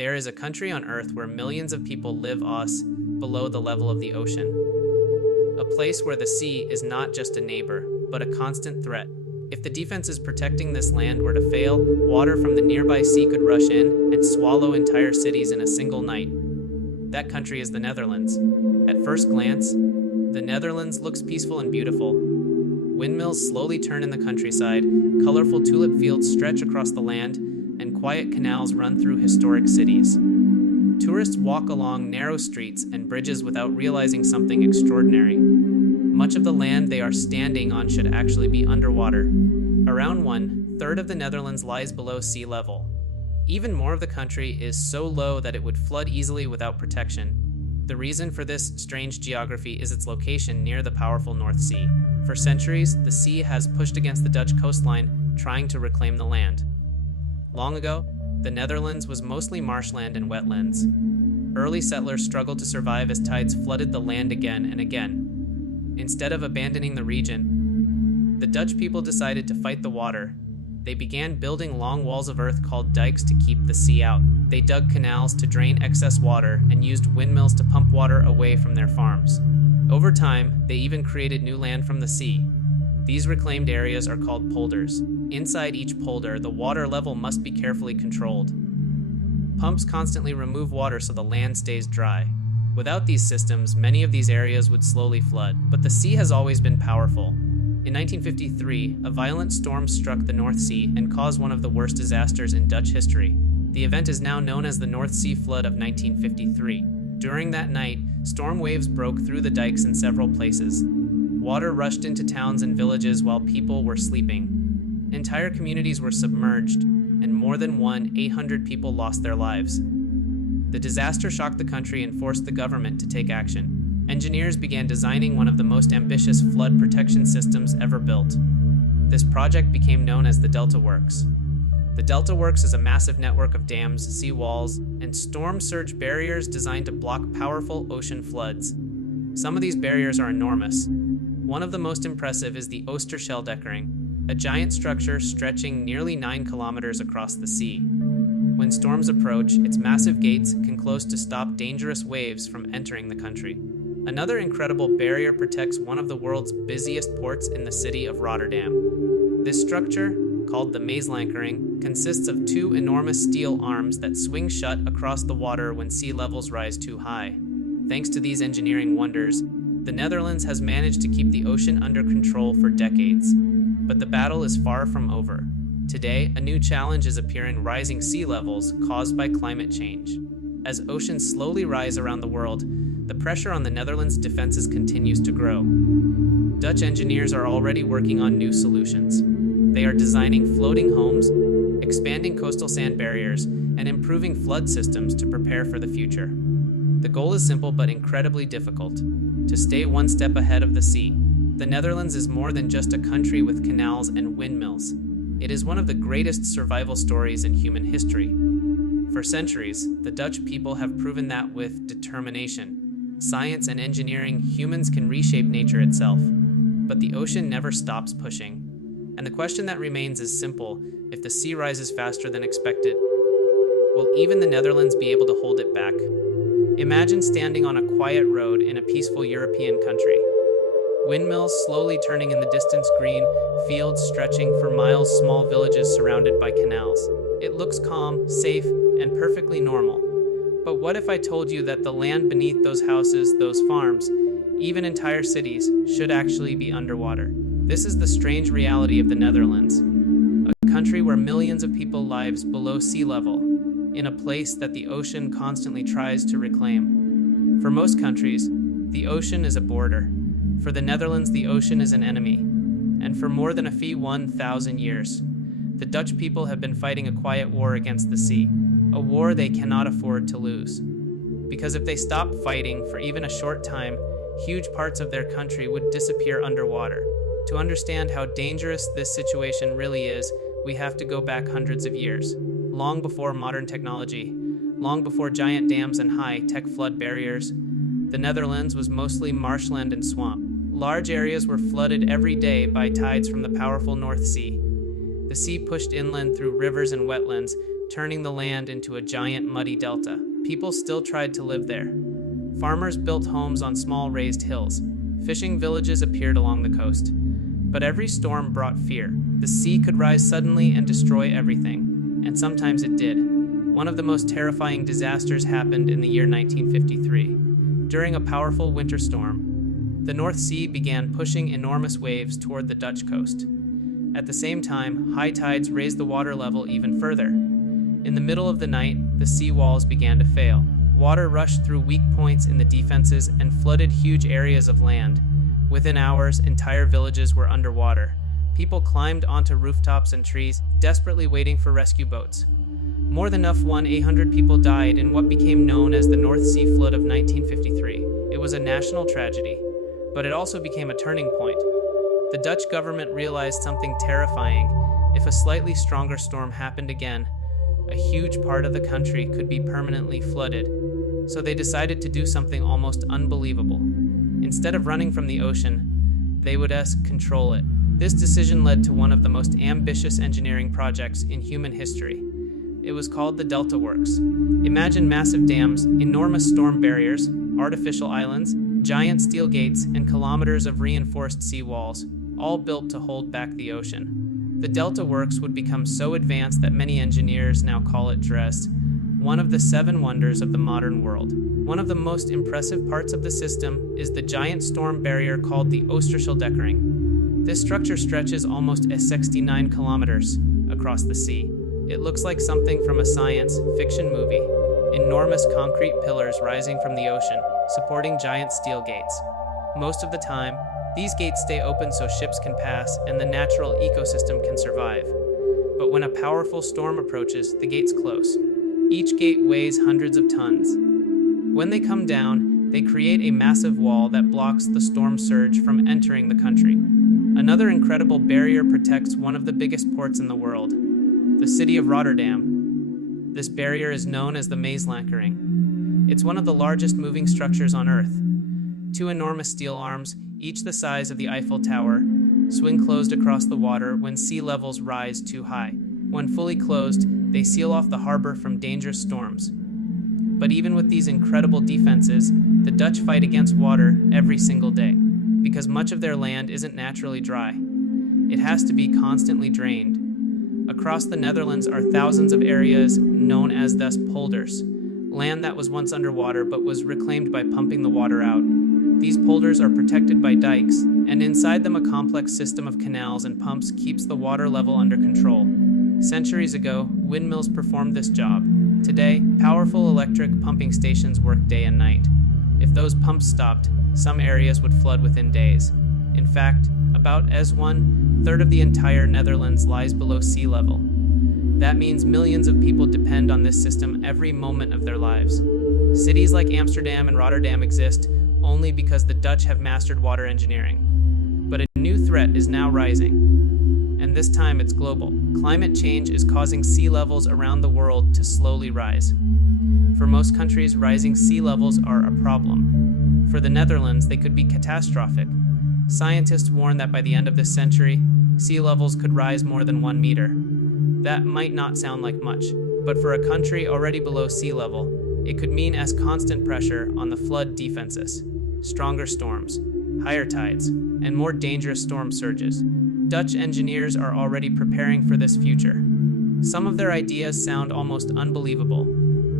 There is a country on Earth where millions of people live below the level of the ocean. A place where the sea is not just a neighbor, but a constant threat. If the defenses protecting this land were to fail, water from the nearby sea could rush in and swallow entire cities in a single night. That country is the Netherlands. At first glance, the Netherlands looks peaceful and beautiful. Windmills slowly turn in the countryside, colorful tulip fields stretch across the land, and quiet canals run through historic cities. Tourists walk along narrow streets and bridges without realizing something extraordinary. Much of the land they are standing on should actually be underwater. Around 1/3 of the Netherlands lies below sea level. Even more of the country is so low that it would flood easily without protection. The reason for this strange geography is its location near the powerful North Sea. For centuries, the sea has pushed against the Dutch coastline, trying to reclaim the land. Long ago, the Netherlands was mostly marshland and wetlands. Early settlers struggled to survive as tides flooded the land again and again. Instead of abandoning the region, the Dutch people decided to fight the water. They began building long walls of earth called dikes to keep the sea out. They dug canals to drain excess water and used windmills to pump water away from their farms. Over time, they even created new land from the sea. These reclaimed areas are called polders. Inside each polder, the water level must be carefully controlled. Pumps constantly remove water so the land stays dry. Without these systems, many of these areas would slowly flood, but the sea has always been powerful. In 1953, a violent storm struck the North Sea and caused one of the worst disasters in Dutch history. The event is now known as the North Sea Flood of 1953. During that night, storm waves broke through the dikes in several places. Water rushed into towns and villages while people were sleeping. Entire communities were submerged, and more than 800 people lost their lives. The disaster shocked the country and forced the government to take action. Engineers began designing one of the most ambitious flood protection systems ever built. This project became known as the Delta Works. The Delta Works is a massive network of dams, seawalls, and storm surge barriers designed to block powerful ocean floods. Some of these barriers are enormous. One of the most impressive is the Oosterscheldekering, a giant structure stretching nearly 9 kilometers across the sea. When storms approach, its massive gates can close to stop dangerous waves from entering the country. Another incredible barrier protects one of the world's busiest ports in the city of Rotterdam. This structure, called the Maaslankering, consists of 2 enormous steel arms that swing shut across the water when sea levels rise too high. Thanks to these engineering wonders, the Netherlands has managed to keep the ocean under control for decades. But the battle is far from over. Today, a new challenge is appearing: rising sea levels caused by climate change. As oceans slowly rise around the world, the pressure on the Netherlands' defenses continues to grow. Dutch engineers are already working on new solutions. They are designing floating homes, expanding coastal sand barriers, and improving flood systems to prepare for the future. The goal is simple but incredibly difficult: to stay one step ahead of the sea. The Netherlands is more than just a country with canals and windmills. It is one of the greatest survival stories in human history. For centuries, the Dutch people have proven that with determination, science, and engineering, humans can reshape nature itself. But the ocean never stops pushing. And the question that remains is simple: if the sea rises faster than expected, will even the Netherlands be able to hold it back? Imagine standing on a quiet road in a peaceful European country. Windmills slowly turning in the distance, green fields stretching for miles, small villages surrounded by canals. It looks calm, safe, and perfectly normal. But what if I told you that the land beneath those houses, those farms, even entire cities, should actually be underwater? This is the strange reality of the Netherlands, a country where millions of people lives below sea level, in a place that the ocean constantly tries to reclaim. For most countries, the ocean is a border. For the Netherlands, the ocean is an enemy. And for more than 1,000 years, the Dutch people have been fighting a quiet war against the sea, a war they cannot afford to lose. Because if they stop fighting for even a short time, huge parts of their country would disappear underwater. To understand how dangerous this situation really is, we have to go back hundreds of years, long before modern technology, long before giant dams and high-tech flood barriers. The Netherlands was mostly marshland and swamp. Large areas were flooded every day by tides from the powerful North Sea. The sea pushed inland through rivers and wetlands, turning the land into a giant muddy delta. People still tried to live there. Farmers built homes on small raised hills. Fishing villages appeared along the coast. But every storm brought fear. The sea could rise suddenly and destroy everything, and sometimes it did. One of the most terrifying disasters happened in the year 1953. During a powerful winter storm, the North Sea began pushing enormous waves toward the Dutch coast. At the same time, high tides raised the water level even further. In the middle of the night, the sea walls began to fail. Water rushed through weak points in the defenses and flooded huge areas of land. Within hours, entire villages were underwater. People climbed onto rooftops and trees, desperately waiting for rescue boats. More than 800 people died in what became known as the North Sea Flood of 1953. It was a national tragedy, but it also became a turning point. The Dutch government realized something terrifying. If a slightly stronger storm happened again, a huge part of the country could be permanently flooded. So they decided to do something almost unbelievable. Instead of running from the ocean, they would control it. This decision led to one of the most ambitious engineering projects in human history. It was called the Delta Works. Imagine massive dams, enormous storm barriers, artificial islands, giant steel gates, and kilometers of reinforced sea walls, all built to hold back the ocean. The Delta Works would become so advanced that many engineers now call it Dresde, one of the 7 wonders of the modern world. One of the most impressive parts of the system is the giant storm barrier called the Oosterschelde. This structure stretches almost 69 kilometers across the sea. It looks like something from a science fiction movie. Enormous concrete pillars rising from the ocean, supporting giant steel gates. Most of the time, these gates stay open so ships can pass and the natural ecosystem can survive. But when a powerful storm approaches, the gates close. Each gate weighs hundreds of tons. When they come down, they create a massive wall that blocks the storm surge from entering the country. Another incredible barrier protects one of the biggest ports in the world, the city of Rotterdam. This barrier is known as the Maaslankering. It's one of the largest moving structures on Earth. 2 enormous steel arms, each the size of the Eiffel Tower, swing closed across the water when sea levels rise too high. When fully closed, they seal off the harbor from dangerous storms. But even with these incredible defenses, the Dutch fight against water every single day, because much of their land isn't naturally dry. It has to be constantly drained. Across the Netherlands are thousands of areas known as the polders, land that was once underwater but was reclaimed by pumping the water out. These polders are protected by dikes, and inside them a complex system of canals and pumps keeps the water level under control. Centuries ago, windmills performed this job. Today, powerful electric pumping stations work day and night. If those pumps stopped, some areas would flood within days. In fact, about 1/3 of the entire Netherlands lies below sea level. That means millions of people depend on this system every moment of their lives. Cities like Amsterdam and Rotterdam exist only because the Dutch have mastered water engineering. But a new threat is now rising, and this time it's global. Climate change is causing sea levels around the world to slowly rise. For most countries, rising sea levels are a problem. For the Netherlands, they could be catastrophic. Scientists warn that by the end of this century, sea levels could rise more than 1 meter. That might not sound like much, but for a country already below sea level, it could mean constant pressure on the flood defenses, stronger storms, higher tides, and more dangerous storm surges. Dutch engineers are already preparing for this future. Some of their ideas sound almost unbelievable.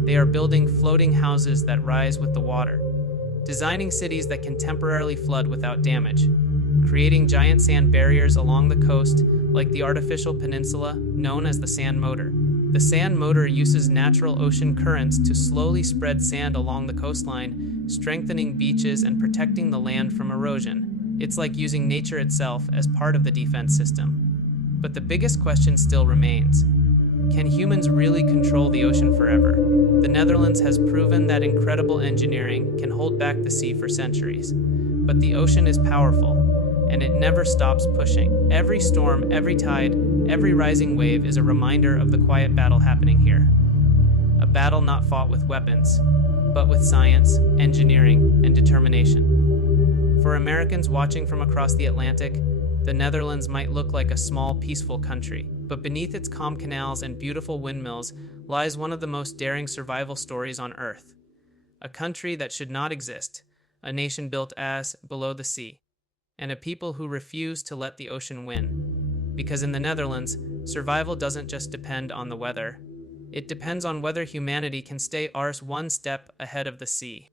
They are building floating houses that rise with the water, designing cities that can temporarily flood without damage, creating giant sand barriers along the coast like the artificial peninsula known as the sand motor. The sand motor uses natural ocean currents to slowly spread sand along the coastline, strengthening beaches and protecting the land from erosion. It's like using nature itself as part of the defense system. But the biggest question still remains. Can humans really control the ocean forever? The Netherlands has proven that incredible engineering can hold back the sea for centuries. But the ocean is powerful, and it never stops pushing. Every storm, every tide, every rising wave is a reminder of the quiet battle happening here. A battle not fought with weapons, but with science, engineering, and determination. For Americans watching from across the Atlantic, the Netherlands might look like a small, peaceful country, But beneath its calm canals and beautiful windmills lies one of the most daring survival stories on Earth. A country that should not exist, a nation built as below the sea, and a people who refuse to let the ocean win. Because in the Netherlands, survival doesn't just depend on the weather. It depends on whether humanity can stay ours one step ahead of the sea.